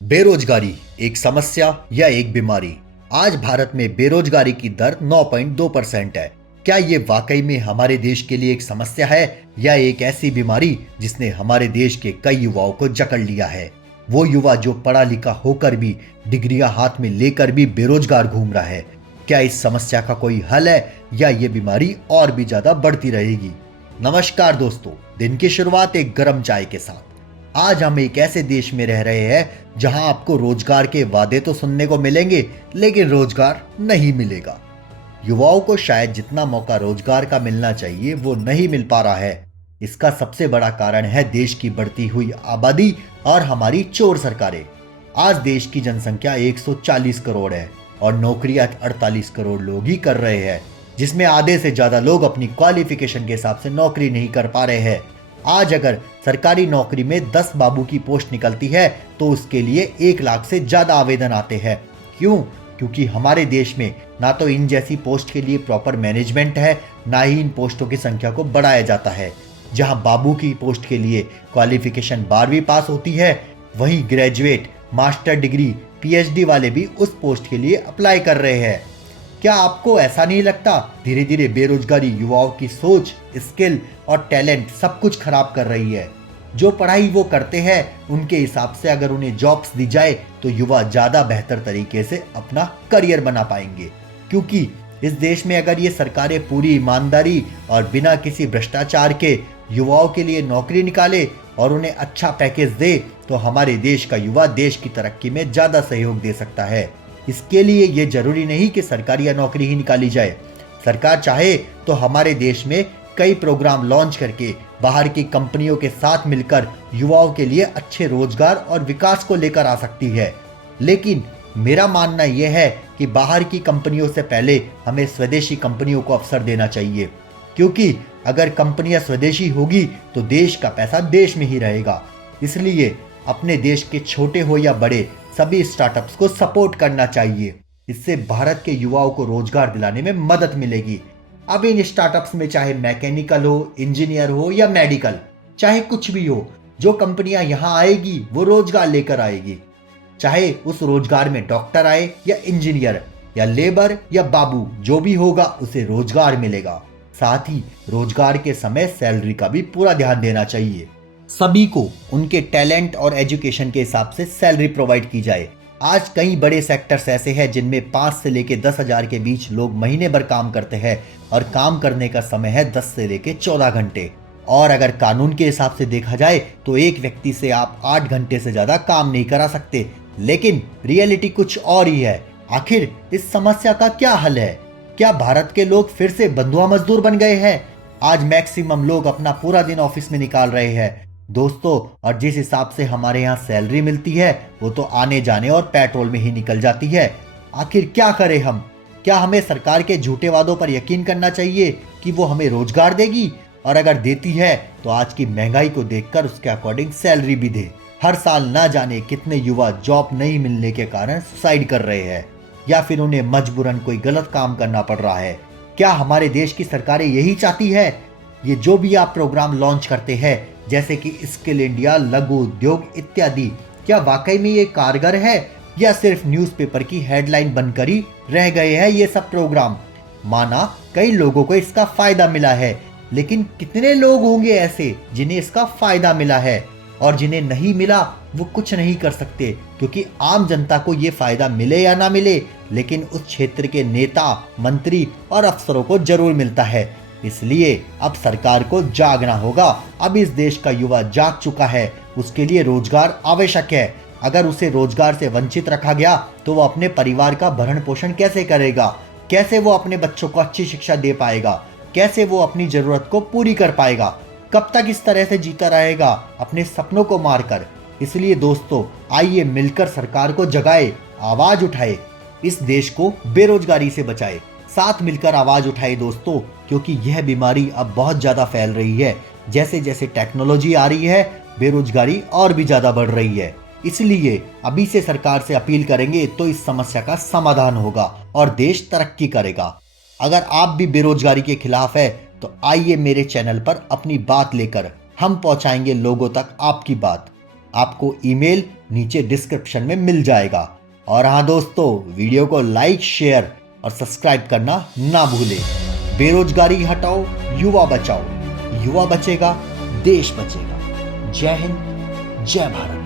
बेरोजगारी एक समस्या या एक बीमारी। आज भारत में बेरोजगारी की दर 9.2% है। क्या ये वाकई में हमारे देश के लिए एक समस्या है या एक ऐसी बीमारी जिसने हमारे देश के कई युवाओं को जकड़ लिया है? वो युवा जो पढ़ा लिखा होकर भी, डिग्रियां हाथ में लेकर भी बेरोजगार घूम रहा है। क्या इस समस्या का कोई हल है या ये बीमारी और भी ज्यादा बढ़ती रहेगी? नमस्कार दोस्तों, दिन की शुरुआत एक गर्म चाय के साथ। आज हम एक ऐसे देश में रह रहे हैं जहां आपको रोजगार के वादे तो सुनने को मिलेंगे, लेकिन रोजगार नहीं मिलेगा। युवाओं को शायद जितना मौका रोजगार का मिलना चाहिए वो नहीं मिल पा रहा है। इसका सबसे बड़ा कारण है देश की बढ़ती हुई आबादी और हमारी चोर सरकारें। आज देश की जनसंख्या 140 करोड़ है और नौकरियां 48 करोड़ लोग ही कर रहे हैं, जिसमें आधे से ज्यादा लोग अपनी क्वालिफिकेशन के हिसाब से नौकरी नहीं कर पा रहे हैं। आज अगर सरकारी नौकरी में 10 बाबू की पोस्ट निकलती है तो उसके लिए 1 लाख से ज्यादा आवेदन आते हैं। क्यों? क्योंकि हमारे देश में ना तो इन जैसी पोस्ट के लिए प्रॉपर मैनेजमेंट है, ना ही इन पोस्टों की संख्या को बढ़ाया जाता है। जहां बाबू की पोस्ट के लिए क्वालिफिकेशन 12वीं पास होती है, वहीं ग्रेजुएट, मास्टर डिग्री, पीएचडी वाले भी उस पोस्ट के लिए अप्लाई कर रहे हैं। क्या आपको ऐसा नहीं लगता धीरे धीरे बेरोजगारी युवाओं की सोच, स्किल और टैलेंट सब कुछ खराब कर रही है? जो पढ़ाई वो करते हैं उनके हिसाब से अगर उन्हें जॉब्स दी जाए तो युवा ज्यादा बेहतर तरीके से अपना करियर बना पाएंगे। क्योंकि इस देश में अगर ये सरकारें पूरी ईमानदारी और बिना किसी भ्रष्टाचार के युवाओं के लिए नौकरी निकाले और उन्हें अच्छा पैकेज दे तो हमारे देश का युवा देश की तरक्की में ज्यादा सहयोग दे सकता है। इसके लिए ये जरूरी नहीं कि सरकारी या नौकरी ही निकाली जाए। सरकार चाहे तो हमारे देश में कई प्रोग्राम लॉन्च करके बाहर की कंपनियों के साथ मिलकर युवाओं के लिए अच्छे रोजगार और विकास को लेकर आ सकती है। लेकिन मेरा मानना यह है कि बाहर की कंपनियों से पहले हमें स्वदेशी कंपनियों को अवसर देना चाहिए। क्योंकि अगर कंपनियां स्वदेशी होगी तो देश का पैसा देश में ही रहेगा। इसलिए अपने देश के छोटे हो या बड़े सभी स्टार्टअप्स को सपोर्ट करना चाहिए। इससे भारत के युवाओं को रोजगार दिलाने में मदद मिलेगी। अब इन स्टार्टअप्स में चाहे मैकेनिकल हो, इंजीनियर हो या मेडिकल, चाहे कुछ भी हो, जो कंपनियां यहां आएगी वो रोजगार लेकर आएगी। चाहे उस रोजगार में डॉक्टर आए या इंजीनियर या लेबर या बाबू, जो भी होगा उसे रोजगार मिलेगा। साथ ही रोजगार के समय सैलरी का भी पूरा ध्यान देना चाहिए। सभी को उनके टैलेंट और एजुकेशन के हिसाब से सैलरी प्रोवाइड की जाए। आज कई बड़े सेक्टर्स ऐसे हैं जिनमें 5 से लेके 10,000 के बीच लोग महीने भर काम करते हैं और काम करने का समय है 10 से लेके 14 घंटे। और अगर कानून के हिसाब से देखा जाए तो एक व्यक्ति से आप 8 घंटे से ज्यादा काम नहीं करा सकते। लेकिन रियलिटी कुछ और ही है। आखिर इस समस्या का क्या हल है? क्या भारत के लोग फिर से बंधुआ मजदूर बन गए हैं? आज मैक्सिमम लोग अपना पूरा दिन ऑफिस में निकाल रहे हैं दोस्तों, और जिस हिसाब से हमारे यहाँ सैलरी मिलती है वो तो आने जाने और पेट्रोल में ही निकल जाती है। आखिर क्या करें हम? क्या हमें सरकार के झूठे वादों पर यकीन करना चाहिए कि वो हमें रोजगार देगी, और अगर देती है तो आज की महंगाई को देखकर उसके अकॉर्डिंग सैलरी भी दे? हर साल ना जाने कितने युवा जॉब नहीं मिलने के कारण सुसाइड कर रहे हैं या फिर उन्हें मजबूरन कोई गलत काम करना पड़ रहा है। क्या हमारे देश की सरकारें यही चाहती है? ये जो भी आप प्रोग्राम लॉन्च करते हैं जैसे कि स्किल इंडिया, लघु उद्योग इत्यादि, क्या वाकई में ये कारगर है या सिर्फ न्यूज़पेपर की हेडलाइन बनकर ही रह गए हैं ये सब प्रोग्राम? माना कई लोगों को इसका फायदा मिला है, लेकिन कितने लोग होंगे ऐसे जिन्हें इसका फायदा मिला है, और जिन्हें नहीं मिला वो कुछ नहीं कर सकते। क्योंकि आम जनता को ये फायदा मिले या ना मिले, लेकिन उस क्षेत्र के नेता, मंत्री और अफसरों को जरूर मिलता है। इसलिए अब सरकार को जागना होगा। अब इस देश का युवा जाग चुका है, उसके लिए रोजगार आवश्यक है। अगर उसे रोजगार से वंचित रखा गया तो वो अपने परिवार का भरण पोषण कैसे करेगा? कैसे वो अपने बच्चों को अच्छी शिक्षा दे पाएगा? कैसे वो अपनी जरूरत को पूरी कर पाएगा? कब तक इस तरह से जीता रहेगा अपने सपनों को मारकर? इसलिए दोस्तों, आइए मिलकर सरकार को जगाए, आवाज उठाए, इस देश को बेरोजगारी से बचाए। साथ मिलकर आवाज उठाए दोस्तों, क्योंकि यह बीमारी अब बहुत ज्यादा फैल रही है। जैसे जैसे टेक्नोलॉजी आ रही है, बेरोजगारी और भी ज्यादा बढ़ रही है। इसलिए अभी से सरकार से अपील करेंगे तो इस समस्या का समाधान होगा और देश तरक्की करेगा। अगर आप भी बेरोजगारी के खिलाफ है तो आइए मेरे चैनल पर अपनी बात लेकर हम पहुंचाएंगे लोगों तक आपकी बात। आपको ईमेल नीचे डिस्क्रिप्शन में मिल जाएगा। और हाँ दोस्तों, वीडियो को लाइक, शेयर और सब्सक्राइब करना ना भूलें। बेरोजगारी हटाओ, युवा बचाओ। युवा बचेगा, देश बचेगा। जय हिंद, जय भारत।